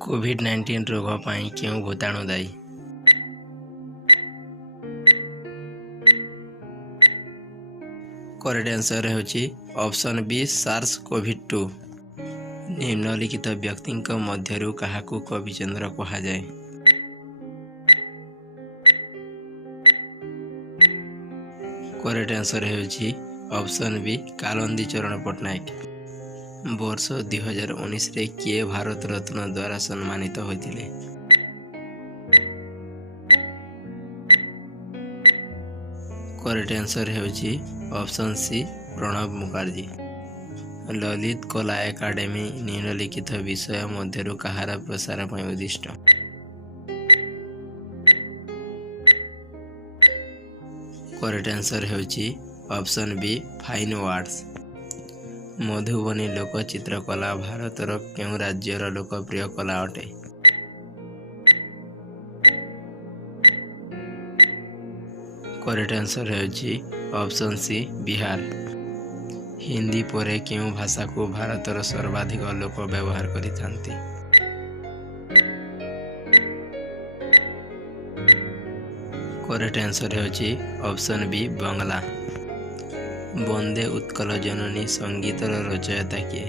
कोविड-19 रोग ପାଇଁ କେଉଁ ଭୂତାଣୁ ଦାୟୀ? करेक्ट आंसर ହେଉଛି ऑप्शन बी SARS-CoV-2। निम्नलिखित व्यक्तिଙ୍କ ମଧ୍ୟରୁ କାହାକୁ କବିଚନ୍ଦ୍ର କୁହାଯାଏ? करेक्ट आंसर ହେଉଛି ऑप्शन बी कालंदी चरण पट्टनायक। वर्ष 2019 रे किए भारत रत्न द्वारा सम्मानित होइतिले? करेक्ट आंसर ହେଉଛି ऑप्शन सी प्रणब मुखर्जी। ललित कला एकाडेमी निम्नलिखित विषय मध्यरु कहार प्रसार ପାଇଁ उद्दिष्ट? करेक्ट आंसर ହେଉଛି option be fine arts. Madhubani लोक चित्रकला भारतर केउं राज्यर लोकप्रिय कला अटे? करेक्ट आंसर ହେଉଛି ऑप्शन सी बिहार। हिंदी परे केउं भाषा को भारतर सर्वाधिक लोक व्यवहार करिथांती? करेक्ट आंसर ହେଉଛି ऑप्शन बी बंगला। वंदे उत्कल जननी संगीतर रचयिता किए?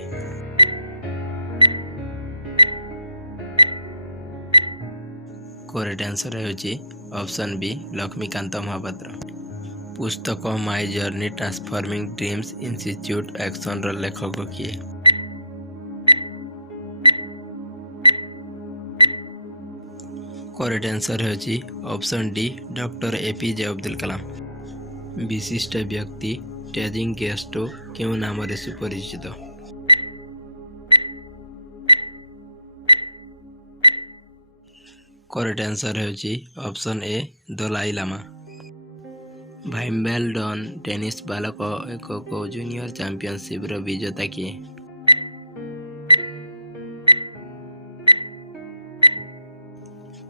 करेक्ट आंसर ହେଉଛି ऑप्शन बी लक्ष्मीकांत महापात्र। पुस्तक my journey transforming dreams institute action रो लेखक किए? करेक्ट आंसर ହେଉଛି option D doctor APJ Abdul Kalam. विशिष्ट व्यक्ति टेजिंग गेस्टो केउं नाम रे सुपरिचित? करेक्ट आंसर ହେଉଛି option A Dalai Lama. Wimbledon tennis बालक एकक जूनियर चैंपियनशिप रो विजेता किए?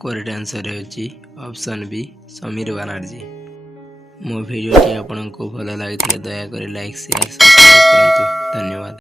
करेक्ट आंसर ହେଉଛି ऑप्शन बी समीर बनर्जी। मो वीडियो आपको भल लगी दयाकोरी लाइक शेयर सब्सक्राइब करंतु। धन्यवाद।